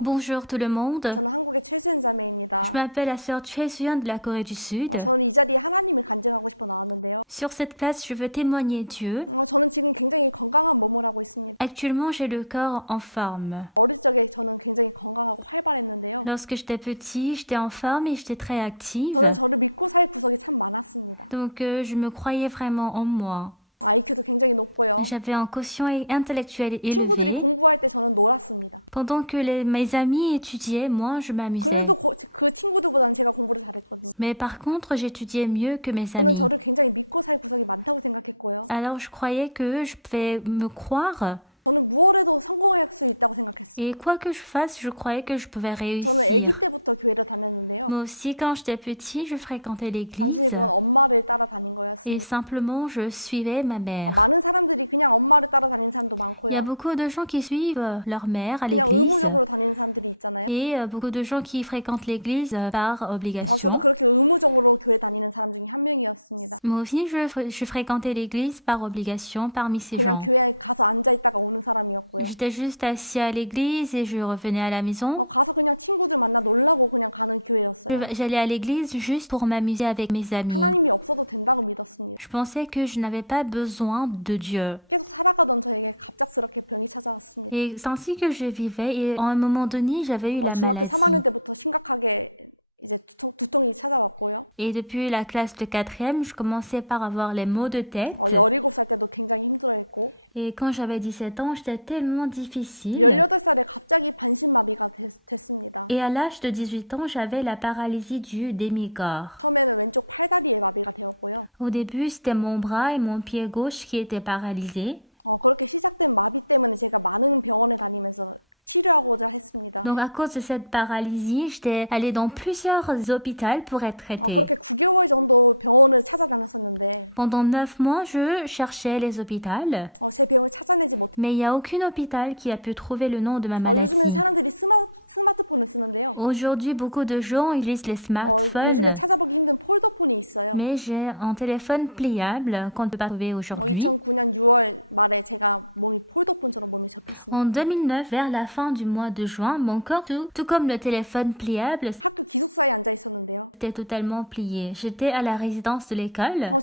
Bonjour tout le monde. Je m'appelle la sœur Choi Soo-yeon de la Corée du Sud. Sur cette place, je veux témoigner Dieu. Actuellement, j'ai le corps en forme. Lorsque j'étais petit, j'étais en forme et j'étais très active. Donc, je me croyais vraiment en moi. J'avais un quotient intellectuel élevé. Pendant que mes amis étudiaient, moi, je m'amusais. Mais par contre, j'étudiais mieux que mes amis. Alors, je croyais que je pouvais me croire. Et quoi que je fasse, je croyais que je pouvais réussir. Moi aussi, quand j'étais petit, je fréquentais l'église. Et simplement, je suivais ma mère. Il y a beaucoup de gens qui suivent leur mère à l'église. Et beaucoup de gens qui fréquentent l'église par obligation. Moi aussi, je fréquentais l'église par obligation parmi ces gens. J'étais juste assis à l'église et je revenais à la maison. J'allais à l'église juste pour m'amuser avec mes amis. Je pensais que je n'avais pas besoin de Dieu. Et c'est ainsi que je vivais et à un moment donné, j'avais eu la maladie. Et depuis la classe de 4e, je commençais par avoir les maux de tête. Et quand j'avais 17 ans, j'étais tellement difficile. Et à l'âge de 18 ans, j'avais la paralysie du demi-corps. Au début, c'était mon bras et mon pied gauche qui étaient paralysés. Donc à cause de cette paralysie, j'étais allée dans plusieurs hôpitaux pour être traitée. Pendant 9 mois, je cherchais les hôpitaux, mais il n'y a aucun hôpital qui a pu trouver le nom de ma maladie. Aujourd'hui, beaucoup de gens utilisent les smartphones, mais j'ai un téléphone pliable qu'on ne peut pas trouver aujourd'hui. En 2009, vers la fin du mois de juin, mon corps, tout comme le téléphone pliable, était totalement plié. J'étais à la résidence de l'école.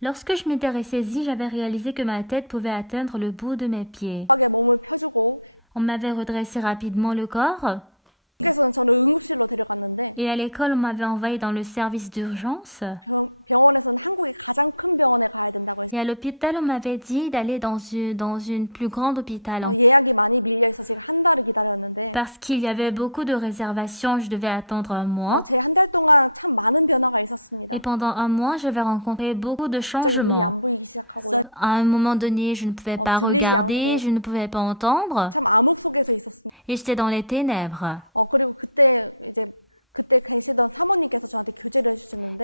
Lorsque je m'étais ressaisie, j'avais réalisé que ma tête pouvait atteindre le bout de mes pieds. On m'avait redressé rapidement le corps. Et à l'école, on m'avait envoyé dans le service d'urgence. Et à l'hôpital, on m'avait dit d'aller dans une plus grande hôpital. Parce qu'il y avait beaucoup de réservations, je devais attendre un mois. Et pendant un mois, j'avais rencontré beaucoup de changements. À un moment donné, je ne pouvais pas regarder, je ne pouvais pas entendre. Et j'étais dans les ténèbres.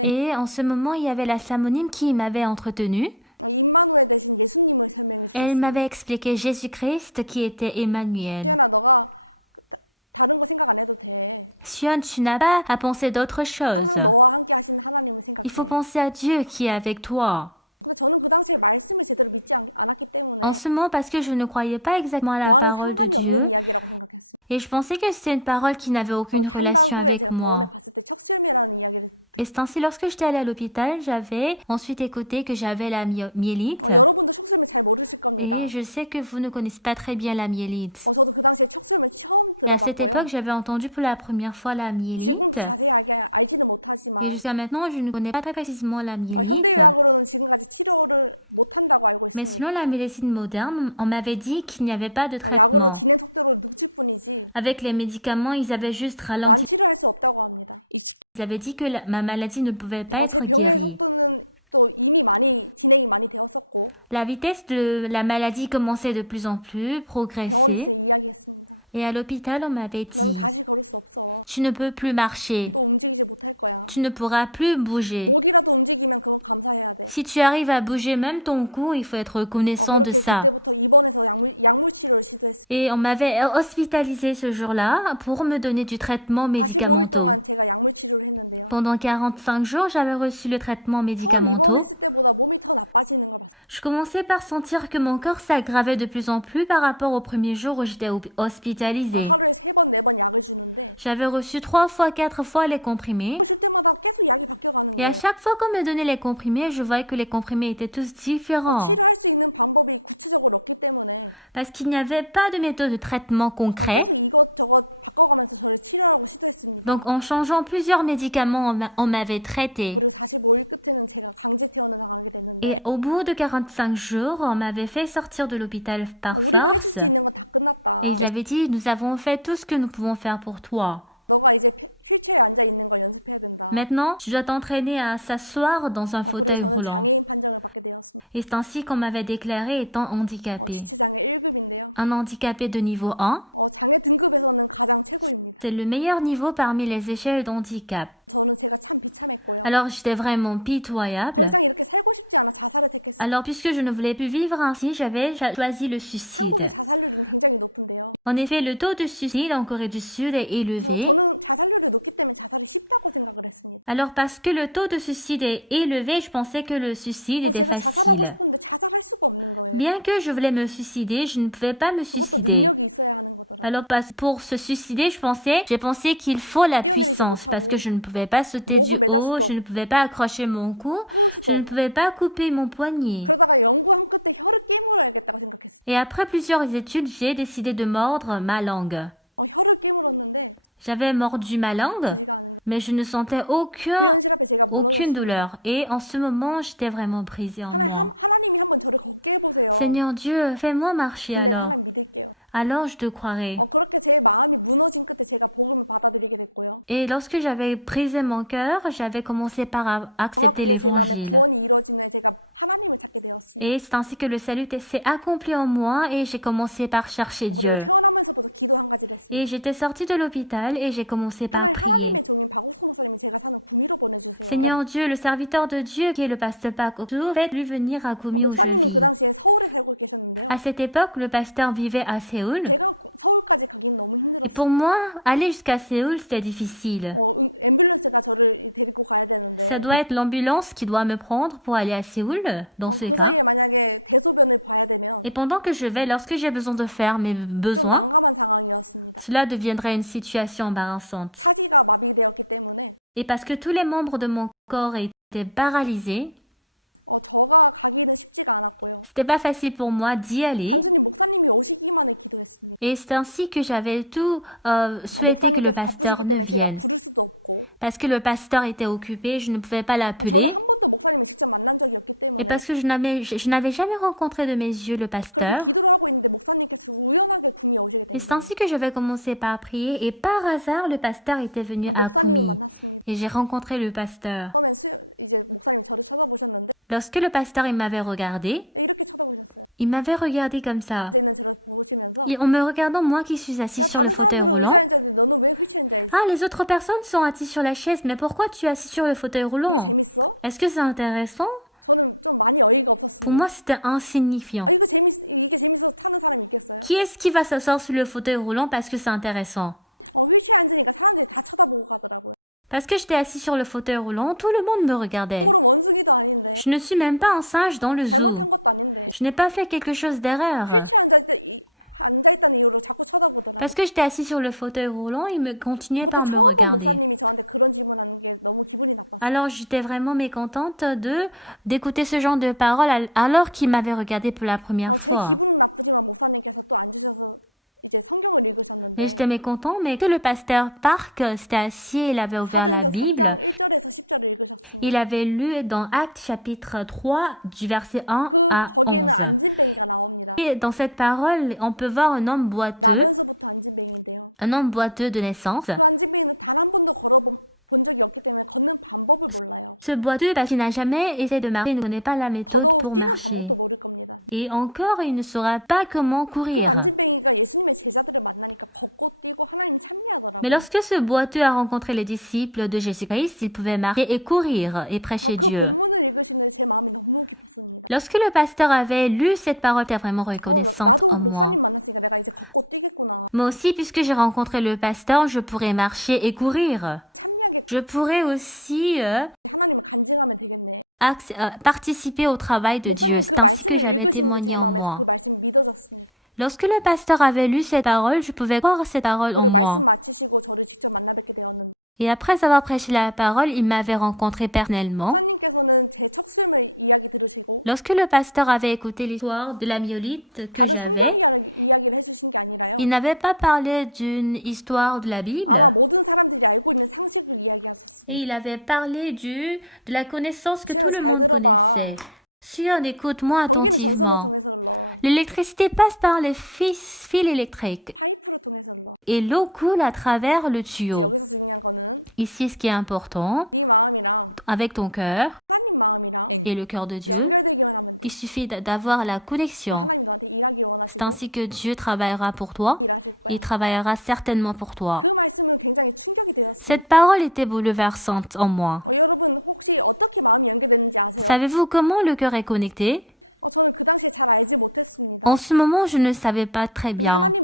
Et en ce moment, il y avait la Samonime qui m'avait entretenue. Elle m'avait expliqué Jésus-Christ qui était Emmanuel. Sion, tu n'as pas à penser d'autre chose. Il faut penser à Dieu qui est avec toi. En ce moment, parce que je ne croyais pas exactement à la parole de Dieu, et je pensais que c'était une parole qui n'avait aucune relation avec moi. Et c'est ainsi, lorsque j'étais allée à l'hôpital, j'avais ensuite écouté que j'avais la myélite. Et je sais que vous ne connaissez pas très bien la myélite. Et à cette époque, j'avais entendu pour la première fois la myélite. Et jusqu'à maintenant, je ne connais pas très précisément la myélite. Mais selon la médecine moderne, on m'avait dit qu'il n'y avait pas de traitement. Avec les médicaments, ils avaient juste ralenti. Ils avaient dit que ma maladie ne pouvait pas être guérie. La vitesse de la maladie commençait de plus en plus progresser. Et à l'hôpital, on m'avait dit, tu ne peux plus marcher. Tu ne pourras plus bouger. Si tu arrives à bouger même ton cou, il faut être reconnaissant de ça. Et on m'avait hospitalisé ce jour-là pour me donner du traitement médicamenteux. Pendant 45 jours, j'avais reçu le traitement médicamenteux. Je commençais par sentir que mon corps s'aggravait de plus en plus par rapport au premier jour où j'étais hospitalisée. J'avais reçu 3 fois, 4 fois les comprimés. Et à chaque fois qu'on me donnait les comprimés, je voyais que les comprimés étaient tous différents. Parce qu'il n'y avait pas de méthode de traitement concret. Donc en changeant plusieurs médicaments, on m'avait traité. Et au bout de 45 jours, on m'avait fait sortir de l'hôpital par force. Et ils avaient dit, nous avons fait tout ce que nous pouvons faire pour toi. Maintenant, tu dois t'entraîner à s'asseoir dans un fauteuil roulant. Et c'est ainsi qu'on m'avait déclaré étant handicapé. Un handicapé de niveau 1, c'est le meilleur niveau parmi les échelles d'handicap. Alors j'étais vraiment pitoyable. Alors puisque je ne voulais plus vivre ainsi, j'avais choisi le suicide. En effet, le taux de suicide en Corée du Sud est élevé. Alors parce que le taux de suicide est élevé, je pensais que le suicide était facile. Bien que je voulais me suicider, je ne pouvais pas me suicider. Alors pour se suicider, j'ai pensé qu'il faut la puissance parce que je ne pouvais pas sauter du haut, je ne pouvais pas accrocher mon cou, je ne pouvais pas couper mon poignet. Et après plusieurs études, j'ai décidé de mordre ma langue. J'avais mordu ma langue, mais je ne sentais aucune douleur. Et en ce moment, j'étais vraiment brisée en moi. Seigneur Dieu, fais-moi marcher alors. Alors je te croirai. Et lorsque j'avais brisé mon cœur, j'avais commencé par accepter l'évangile. Et c'est ainsi que le salut s'est accompli en moi et j'ai commencé par chercher Dieu. Et j'étais sortie de l'hôpital et j'ai commencé par prier. Seigneur Dieu, le serviteur de Dieu qui est le pasteur Park Ok-soo, faites-lui venir à Gumi où je vis. À cette époque, le pasteur vivait à Séoul. Et pour moi, aller jusqu'à Séoul, c'était difficile. Ça doit être l'ambulance qui doit me prendre pour aller à Séoul, dans ce cas. Et pendant que je vais, lorsque j'ai besoin de faire mes besoins, cela deviendrait une situation embarrassante. Et parce que tous les membres de mon corps étaient paralysés, c'était pas facile pour moi d'y aller. Et c'est ainsi que j'avais tout souhaité que le pasteur ne vienne. Parce que le pasteur était occupé, je ne pouvais pas l'appeler. Et parce que je n'avais jamais rencontré de mes yeux le pasteur. Et c'est ainsi que je vais commencer par prier. Et par hasard, le pasteur était venu à Gumi. Et j'ai rencontré le pasteur. Lorsque le pasteur m'avait regardé, il m'avait regardé comme ça. Et en me regardant, moi qui suis assis sur le fauteuil roulant. Ah, les autres personnes sont assises sur la chaise, mais pourquoi tu es assis sur le fauteuil roulant? Est-ce que c'est intéressant? Pour moi, c'était insignifiant. Qui est-ce qui va s'asseoir sur le fauteuil roulant parce que c'est intéressant? Parce que j'étais assis sur le fauteuil roulant, tout le monde me regardait. Je ne suis même pas un singe dans le zoo. Je n'ai pas fait quelque chose d'erreur. Parce que j'étais assis sur le fauteuil roulant, il me continuait par me regarder. Alors j'étais vraiment mécontente d'écouter ce genre de paroles alors qu'il m'avait regardé pour la première fois. Mais j'étais mécontent, mais que le pasteur Park s'était assis, il avait ouvert la Bible. Il avait lu dans Actes chapitre 3 du verset 1 à 11. Et dans cette parole, on peut voir un homme boiteux de naissance. Ce boiteux, parce qu'il n'a jamais essayé de marcher, il ne connaît pas la méthode pour marcher. Et encore, il ne saura pas comment courir. Mais lorsque ce boiteux a rencontré les disciples de Jésus-Christ, il pouvait marcher et courir et prêcher Dieu. Lorsque le pasteur avait lu cette parole, j'étais vraiment reconnaissante en moi. Moi aussi, puisque j'ai rencontré le pasteur, je pourrais marcher et courir. Je pourrais aussi participer au travail de Dieu. C'est ainsi que j'avais témoigné en moi. Lorsque le pasteur avait lu cette parole, je pouvais croire cette parole en moi. Et après avoir prêché la parole, il m'avait rencontré personnellement. Lorsque le pasteur avait écouté l'histoire de la myolite que j'avais, il n'avait pas parlé d'une histoire de la Bible. Et il avait parlé de la connaissance que tout le monde connaissait. Sion, écoute-moi attentivement. L'électricité passe par les fils électriques et l'eau coule à travers le tuyau. Ici, ce qui est important, avec ton cœur et le cœur de Dieu, il suffit d'avoir la connexion. C'est ainsi que Dieu travaillera pour toi. Il travaillera certainement pour toi. Cette parole était bouleversante en moi. Savez-vous comment le cœur est connecté? En ce moment, je ne savais pas très bien.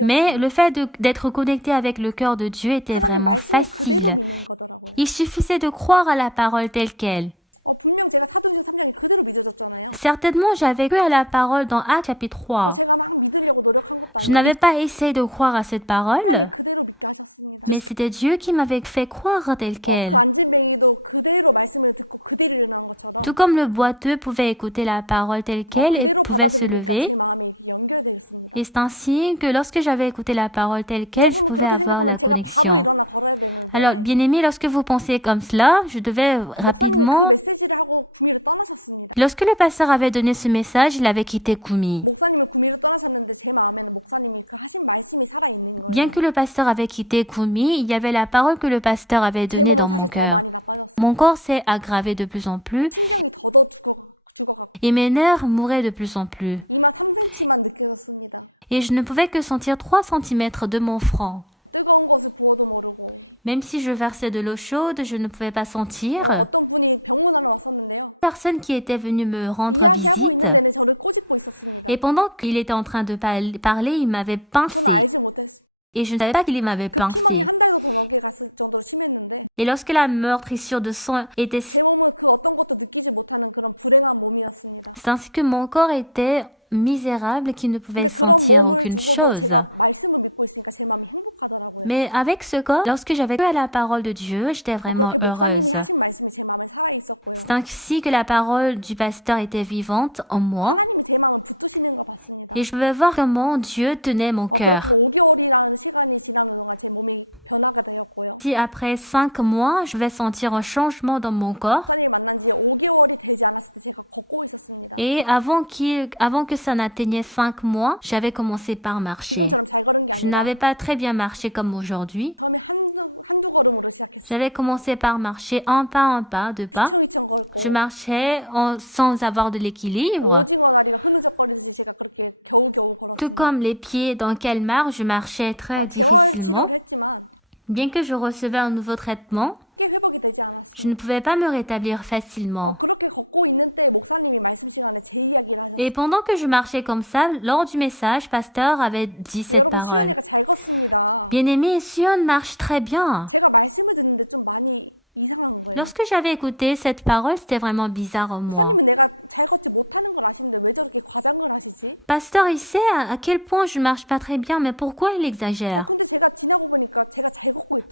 Mais le fait d'être connecté avec le cœur de Dieu était vraiment facile. Il suffisait de croire à la parole telle qu'elle. Certainement, j'avais cru à la parole dans Actes chapitre 3. Je n'avais pas essayé de croire à cette parole, mais c'était Dieu qui m'avait fait croire telle qu'elle. Tout comme le boiteux pouvait écouter la parole telle qu'elle et pouvait se lever. Et c'est ainsi que lorsque j'avais écouté la parole telle qu'elle, je pouvais avoir la connexion. Alors, bien-aimés, lorsque vous pensez comme cela, je devais rapidement... Lorsque le pasteur avait donné ce message, il avait quitté Kumi. Bien que le pasteur avait quitté Kumi, il y avait la parole que le pasteur avait donnée dans mon cœur. Mon corps s'est aggravé de plus en plus et mes nerfs mouraient de plus en plus. Et je ne pouvais que sentir 3 cm de mon front. Même si je versais de l'eau chaude, je ne pouvais pas sentir. Personne qui était venu me rendre visite. Et pendant qu'il était en train de parler, il m'avait pincé. Et je ne savais pas qu'il m'avait pincé. Et lorsque la meurtrissure de sang était... C'est ainsi que mon corps était misérable qui ne pouvait sentir aucune chose. Mais avec ce corps, lorsque j'avais cru à la parole de Dieu, j'étais vraiment heureuse. C'est ainsi que la parole du pasteur était vivante en moi. Et je pouvais voir comment Dieu tenait mon cœur. Si après 5 mois, je vais sentir un changement dans mon corps. Et avant que ça n'atteignait 5 mois, j'avais commencé par marcher. Je n'avais pas très bien marché comme aujourd'hui. J'avais commencé par marcher un pas, 2 pas. Je marchais sans avoir de l'équilibre. Tout comme les pieds dans lesquels je marchais très difficilement. Bien que je recevais un nouveau traitement, je ne pouvais pas me rétablir facilement. Et pendant que je marchais comme ça, lors du message, pasteur avait dit cette parole. Bien-aimé, Sion marche très bien. Lorsque j'avais écouté cette parole, c'était vraiment bizarre en moi. Pasteur, il sait à quel point je ne marche pas très bien, mais pourquoi il exagère?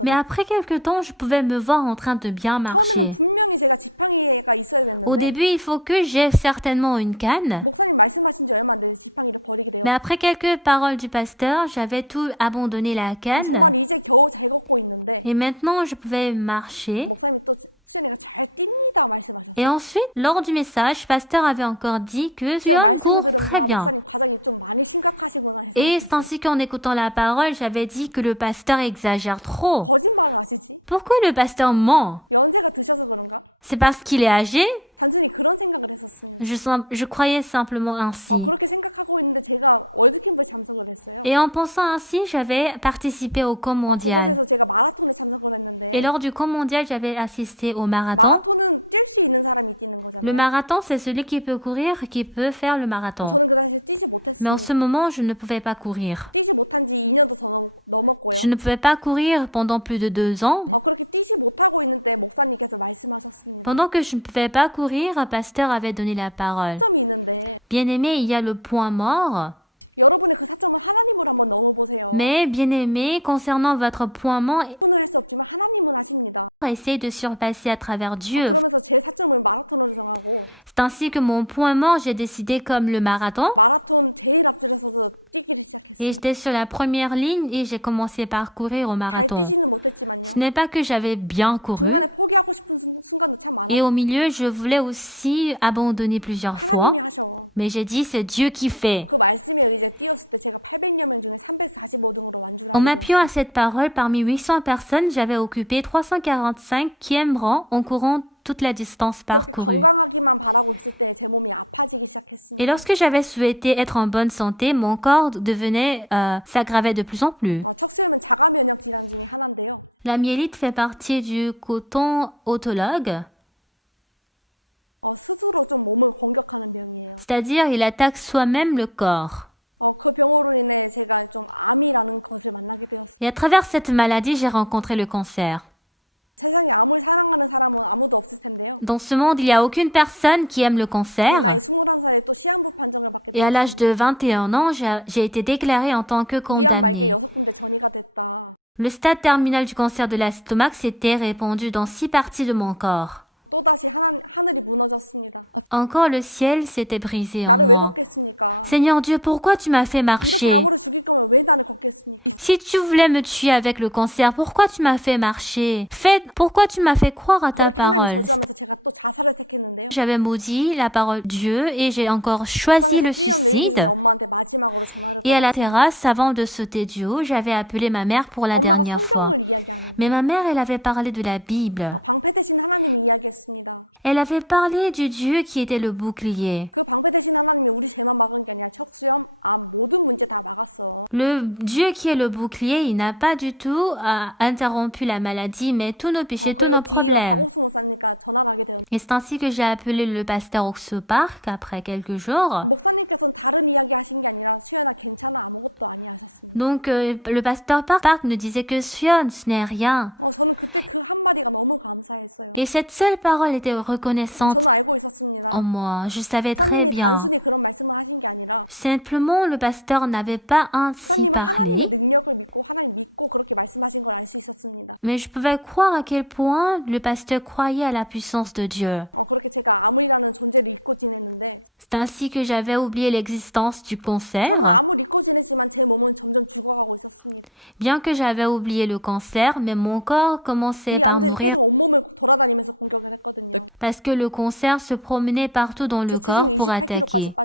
Mais après quelque temps, je pouvais me voir en train de bien marcher. Au début, il faut que j'aie certainement une canne. Mais après quelques paroles du pasteur, j'avais tout abandonné la canne. Et maintenant, je pouvais marcher. Et ensuite, lors du message, le pasteur avait encore dit que Sion court très bien. Et c'est ainsi qu'en écoutant la parole, j'avais dit que le pasteur exagère trop. Pourquoi le pasteur ment? C'est parce qu'il est âgé? Je croyais simplement ainsi. Et en pensant ainsi, j'avais participé au camp mondial. Et lors du camp mondial, j'avais assisté au marathon. Le marathon, c'est celui qui peut courir, qui peut faire le marathon. Mais en ce moment, je ne pouvais pas courir. Je ne pouvais pas courir pendant plus de 2 ans. Pendant que je ne pouvais pas courir, un pasteur avait donné la parole. Bien-aimé, il y a le point mort. Mais, bien-aimé, concernant votre point mort, essayez de surpasser à travers Dieu. C'est ainsi que mon point mort, j'ai décidé comme le marathon. Et j'étais sur la première ligne et j'ai commencé par courir au marathon. Ce n'est pas que j'avais bien couru. Et au milieu, je voulais aussi abandonner plusieurs fois. Mais j'ai dit, c'est Dieu qui fait. En m'appuyant à cette parole, parmi 800 personnes, j'avais occupé 345e rang en courant toute la distance parcourue. Et lorsque j'avais souhaité être en bonne santé, mon corps s'aggravait de plus en plus. La myélite fait partie du coton autologue, c'est-à-dire il attaque soi-même le corps. Et à travers cette maladie, j'ai rencontré le cancer. Dans ce monde, il n'y a aucune personne qui aime le cancer. Et à l'âge de 21 ans, j'ai été déclarée en tant que condamnée. Le stade terminal du cancer de l'estomac s'était répandu dans 6 parties de mon corps. Encore le ciel s'était brisé en moi. Seigneur Dieu, pourquoi tu m'as fait marcher? Si tu voulais me tuer avec le cancer, pourquoi tu m'as fait marcher? Pourquoi tu m'as fait croire à ta parole? J'avais maudit la parole de Dieu et j'ai encore choisi le suicide. Et à la terrasse, avant de sauter du haut, j'avais appelé ma mère pour la dernière fois. Mais ma mère, elle avait parlé de la Bible. Elle avait parlé du Dieu qui était le bouclier. Le Dieu qui est le bouclier, il n'a pas du tout interrompu la maladie, mais tous nos péchés, tous nos problèmes. Et c'est ainsi que j'ai appelé le pasteur Oxo Park après quelques jours. Donc, le pasteur Park me disait que Sion, ce n'est rien. Et cette seule parole était reconnaissante en moi. Je savais très bien. Simplement, le pasteur n'avait pas ainsi parlé. Mais je pouvais croire à quel point le pasteur croyait à la puissance de Dieu. C'est ainsi que j'avais oublié l'existence du cancer. Bien que j'avais oublié le cancer, mais mon corps commençait par mourir parce que le cancer se promenait partout dans le corps pour attaquer.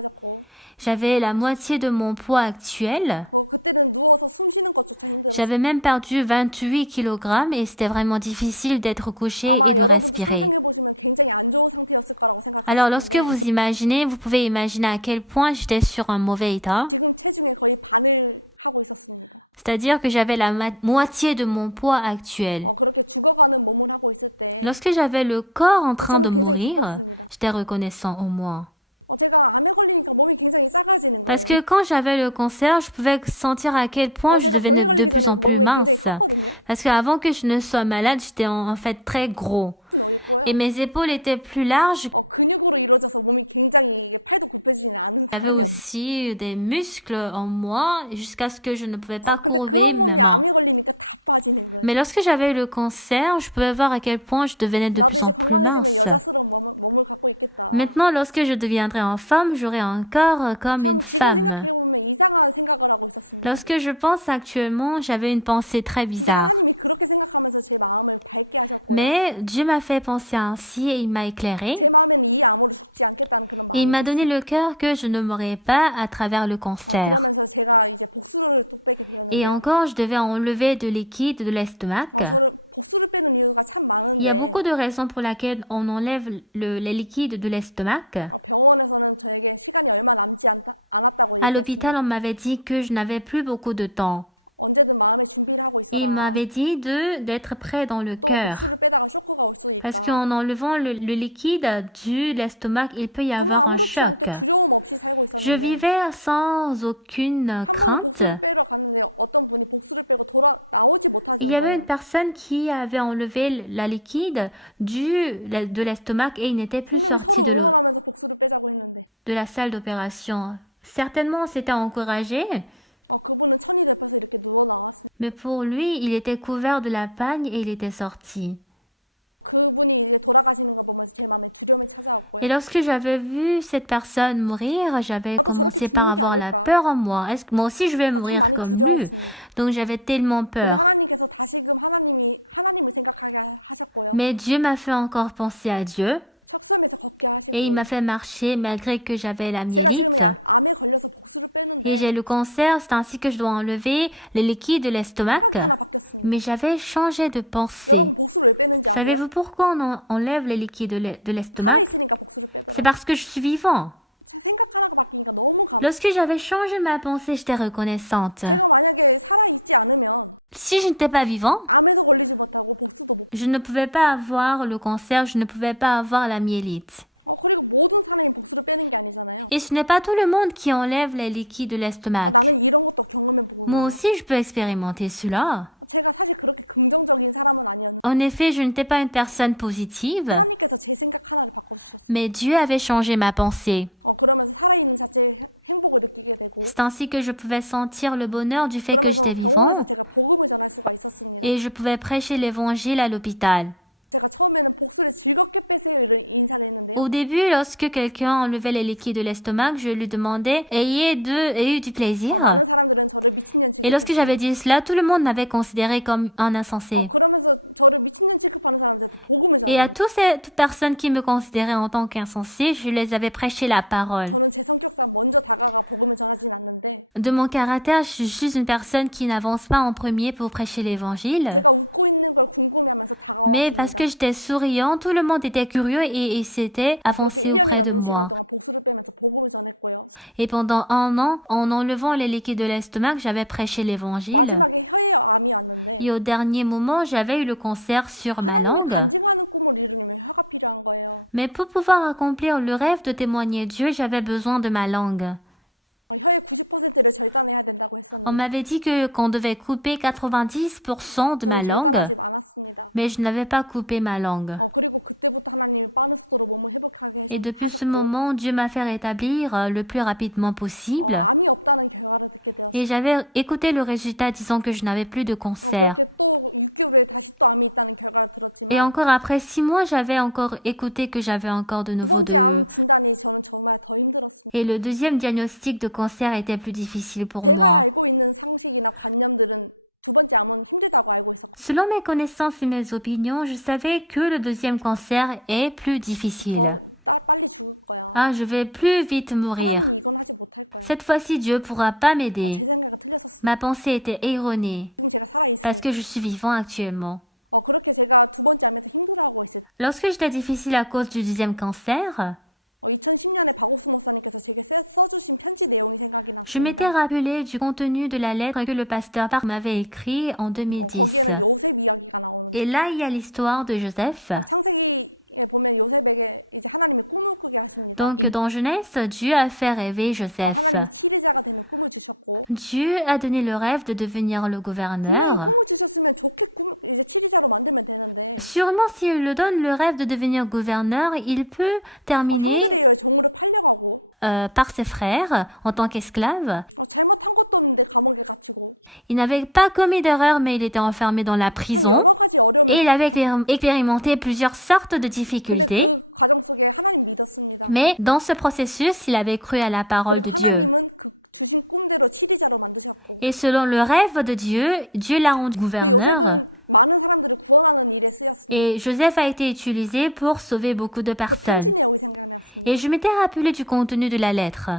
J'avais la moitié de mon poids actuel. J'avais même perdu 28 kg et c'était vraiment difficile d'être couché et de respirer. Alors, lorsque vous imaginez, vous pouvez imaginer à quel point j'étais sur un mauvais état. C'est-à-dire que j'avais la moitié de mon poids actuel. Lorsque j'avais le corps en train de mourir, j'étais reconnaissant au moins. Parce que quand j'avais le cancer, je pouvais sentir à quel point je devenais de plus en plus mince. Parce qu'avant que je ne sois malade, j'étais en fait très gros. Et mes épaules étaient plus larges. J'avais aussi des muscles en moi jusqu'à ce que je ne pouvais pas courber mes mains. Mais lorsque j'avais eu le cancer, je pouvais voir à quel point je devenais de plus en plus mince. Maintenant, lorsque je deviendrai une femme, j'aurai un corps comme une femme. Lorsque je pense actuellement, j'avais une pensée très bizarre. Mais Dieu m'a fait penser ainsi et il m'a éclairé. Et il m'a donné le cœur que je ne mourrais pas à travers le cancer. Et encore, je devais enlever de liquide de l'estomac. Il y a beaucoup de raisons pour lesquelles on enlève les liquides de l'estomac. À l'hôpital, on m'avait dit que je n'avais plus beaucoup de temps. Et il m'avait dit d'être prêt dans le cœur. Parce qu'en enlevant le liquide de l'estomac, il peut y avoir un choc. Je vivais sans aucune crainte. Il y avait une personne qui avait enlevé la liquide de l'estomac et il n'était plus sorti de la salle d'opération. Certainement, on s'était encouragé, mais pour lui, il était couvert de la pagne et il était sorti. Et lorsque j'avais vu cette personne mourir, j'avais commencé par avoir la peur en moi. Est-ce que moi aussi je vais mourir comme lui? Donc j'avais tellement peur. Mais Dieu m'a fait encore penser à Dieu et il m'a fait marcher malgré que j'avais la myélite. Et j'ai le cancer, c'est ainsi que je dois enlever les liquides de l'estomac. Mais j'avais changé de pensée. Savez-vous pourquoi on enlève les liquides de l'estomac? C'est parce que je suis vivant. Lorsque j'avais changé ma pensée, j'étais reconnaissante. Si je n'étais pas vivant, je ne pouvais pas avoir le cancer, je ne pouvais pas avoir la myélite. Et ce n'est pas tout le monde qui enlève les liquides de l'estomac. Moi aussi, je peux expérimenter cela. En effet, je n'étais pas une personne positive, mais Dieu avait changé ma pensée. C'est ainsi que je pouvais sentir le bonheur du fait que j'étais vivant et je pouvais prêcher l'évangile à l'hôpital. Au début, lorsque quelqu'un enlevait les liquides de l'estomac, je lui demandais « Ayez eu du plaisir ?» Et lorsque j'avais dit cela, tout le monde m'avait considéré comme un insensé. Et à toutes ces personnes qui me considéraient en tant qu'insensé, je les avais prêché la parole. De mon caractère, je suis une personne qui n'avance pas en premier pour prêcher l'évangile. Mais parce que j'étais souriant, tout le monde était curieux et s'était avancé auprès de moi. Et pendant 1 an, en enlevant les liquides de l'estomac, j'avais prêché l'évangile. Et au dernier moment, j'avais eu le cancer sur ma langue. Mais pour pouvoir accomplir le rêve de témoigner Dieu, j'avais besoin de ma langue. On m'avait dit qu'on devait couper 90% de ma langue, mais je n'avais pas coupé ma langue. Et depuis ce moment, Dieu m'a fait rétablir le plus rapidement possible. Et j'avais écouté le résultat disant que je n'avais plus de cancer. Et encore après 6 mois, j'avais encore écouté que j'avais encore de nouveau de... Et le deuxième diagnostic de cancer était plus difficile pour moi. Selon mes connaissances et mes opinions, je savais que le deuxième cancer est plus difficile. Ah, je vais plus vite mourir. Cette fois-ci, Dieu ne pourra pas m'aider. Ma pensée était erronée, parce que je suis vivant actuellement. Lorsque j'étais difficile à cause du deuxième cancer, je m'étais rappelé du contenu de la lettre que le pasteur Park m'avait écrite en 2010. Et là, il y a l'histoire de Joseph. Donc, dans Genèse, Dieu a fait rêver Joseph. Dieu a donné le rêve de devenir le gouverneur. Sûrement, s'il le donne le rêve de devenir gouverneur, il peut terminer par ses frères en tant qu'esclave. Il n'avait pas commis d'erreur, mais il était enfermé dans la prison. Et il avait expérimenté plusieurs sortes de difficultés. Mais dans ce processus, il avait cru à la parole de Dieu. Et selon le rêve de Dieu, Dieu l'a rendu gouverneur. Et Joseph a été utilisé pour sauver beaucoup de personnes. Et je m'étais rappelé du contenu de la lettre.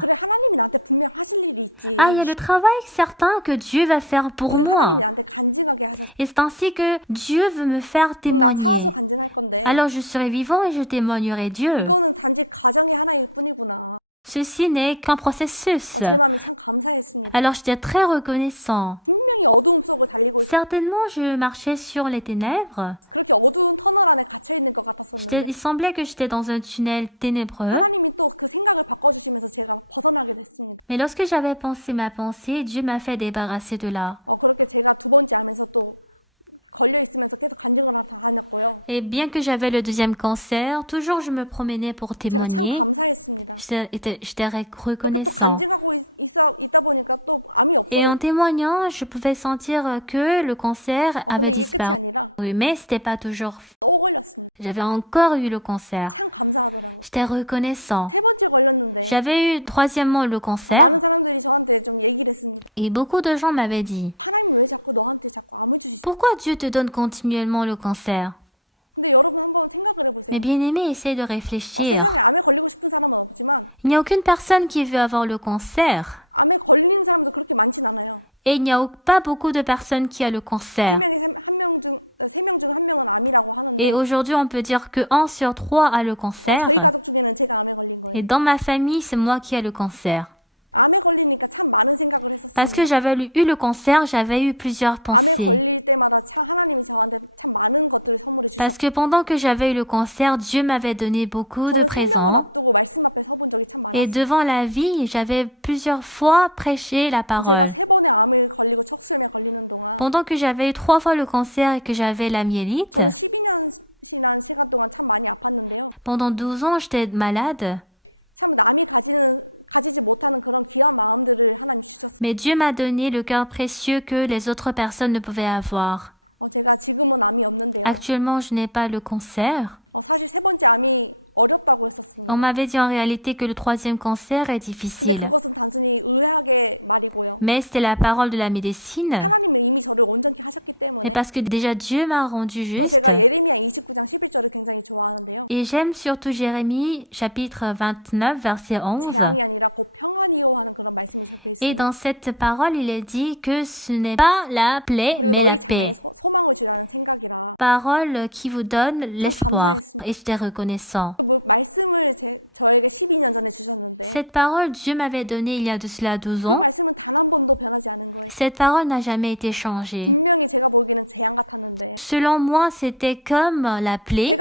Ah, il y a le travail certain que Dieu va faire pour moi. Et c'est ainsi que Dieu veut me faire témoigner. Alors je serai vivant et je témoignerai Dieu. Ceci n'est qu'un processus. Alors j'étais très reconnaissant. Certainement, je marchais sur les ténèbres. Il semblait que j'étais dans un tunnel ténébreux. Mais lorsque j'avais pensé ma pensée, Dieu m'a fait débarrasser de là. Et bien que j'avais le deuxième cancer, toujours je me promenais pour témoigner. J'étais reconnaissant. Et en témoignant, je pouvais sentir que le cancer avait disparu. Mais c'était pas toujours. J'avais encore eu le cancer. J'étais reconnaissant. J'avais eu troisièmement le cancer. Et beaucoup de gens m'avaient dit, pourquoi Dieu te donne continuellement le cancer? Mais bien-aimé, essaye de réfléchir. Il n'y a aucune personne qui veut avoir le cancer. Et il n'y a pas beaucoup de personnes qui ont le cancer. Et aujourd'hui, on peut dire que 1 sur 3 a le cancer. Et dans ma famille, c'est moi qui ai le cancer. Parce que j'avais eu le cancer, j'avais eu plusieurs pensées. Parce que pendant que j'avais eu le cancer, Dieu m'avait donné beaucoup de présents. Et devant la vie, j'avais plusieurs fois prêché la parole. Pendant que j'avais eu 3 fois le cancer et que j'avais la myélite, pendant 12 ans, j'étais malade. Mais Dieu m'a donné le cœur précieux que les autres personnes ne pouvaient avoir. Actuellement, je n'ai pas le cancer. On m'avait dit en réalité que le 3e cancer est difficile. Mais c'était la parole de la médecine. Mais parce que déjà Dieu m'a rendu juste. Et j'aime surtout Jérémie, chapitre 29, verset 11. Et dans cette parole, il est dit que ce n'est pas la plaie, mais la paix. Parole qui vous donne l'espoir. Et j'étais reconnaissant. Cette parole, Dieu m'avait donnée il y a de cela 12 ans. Cette parole n'a jamais été changée. Selon moi, c'était comme la plaie.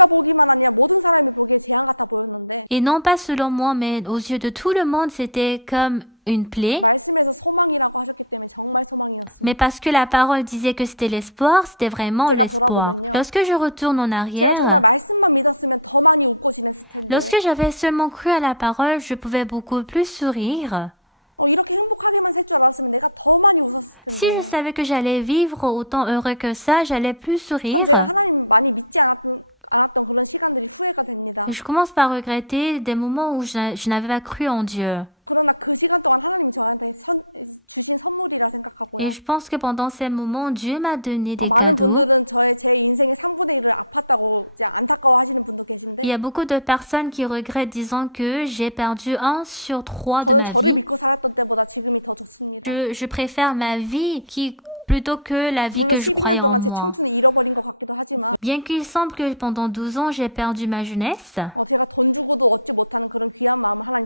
Et non pas selon moi, mais aux yeux de tout le monde, c'était comme une plaie. Mais parce que la parole disait que c'était l'espoir, c'était vraiment l'espoir. Lorsque je retourne en arrière, lorsque j'avais seulement cru à la parole, je pouvais beaucoup plus sourire. Si je savais que j'allais vivre autant heureux que ça, j'allais plus sourire. Et je commence par regretter des moments où je n'avais pas cru en Dieu. Et je pense que pendant ces moments, Dieu m'a donné des cadeaux. Il y a beaucoup de personnes qui regrettent disant que j'ai perdu 1 sur 3 de ma vie. Je préfère ma vie plutôt que la vie que je croyais en moi. Bien qu'il semble que pendant 12 ans, j'ai perdu ma jeunesse,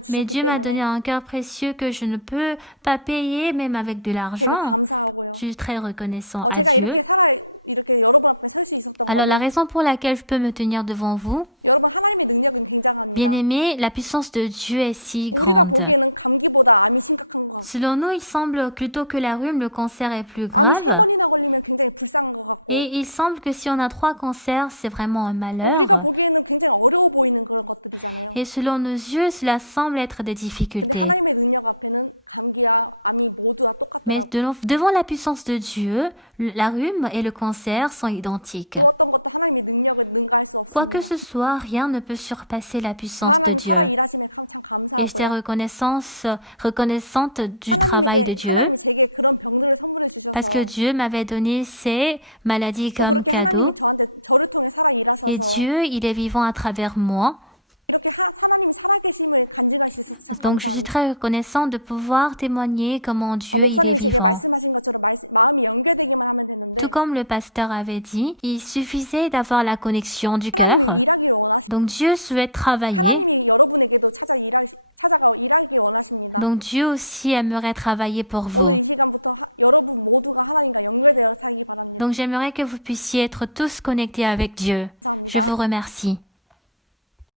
mais Dieu m'a donné un cœur précieux que je ne peux pas payer même avec de l'argent. Je suis très reconnaissant à Dieu. Alors la raison pour laquelle je peux me tenir devant vous, bien-aimés, la puissance de Dieu est si grande. Selon nous, il semble plutôt que la rhume, le cancer est plus grave. Et il semble que si on a 3 cancers, c'est vraiment un malheur. Et selon nos yeux, cela semble être des difficultés. Mais devant la puissance de Dieu, la rhume et le cancer sont identiques. Quoi que ce soit, rien ne peut surpasser la puissance de Dieu. Et j'étais reconnaissante du travail de Dieu. Parce que Dieu m'avait donné ces maladies comme cadeau. Et Dieu, il est vivant à travers moi. Donc, je suis très reconnaissante de pouvoir témoigner comment Dieu, il est vivant. Tout comme le pasteur avait dit, il suffisait d'avoir la connexion du cœur. Donc, Dieu souhaite travailler. Donc, Dieu aussi aimerait travailler pour vous. Donc, j'aimerais que vous puissiez être tous connectés avec Dieu. Je vous remercie.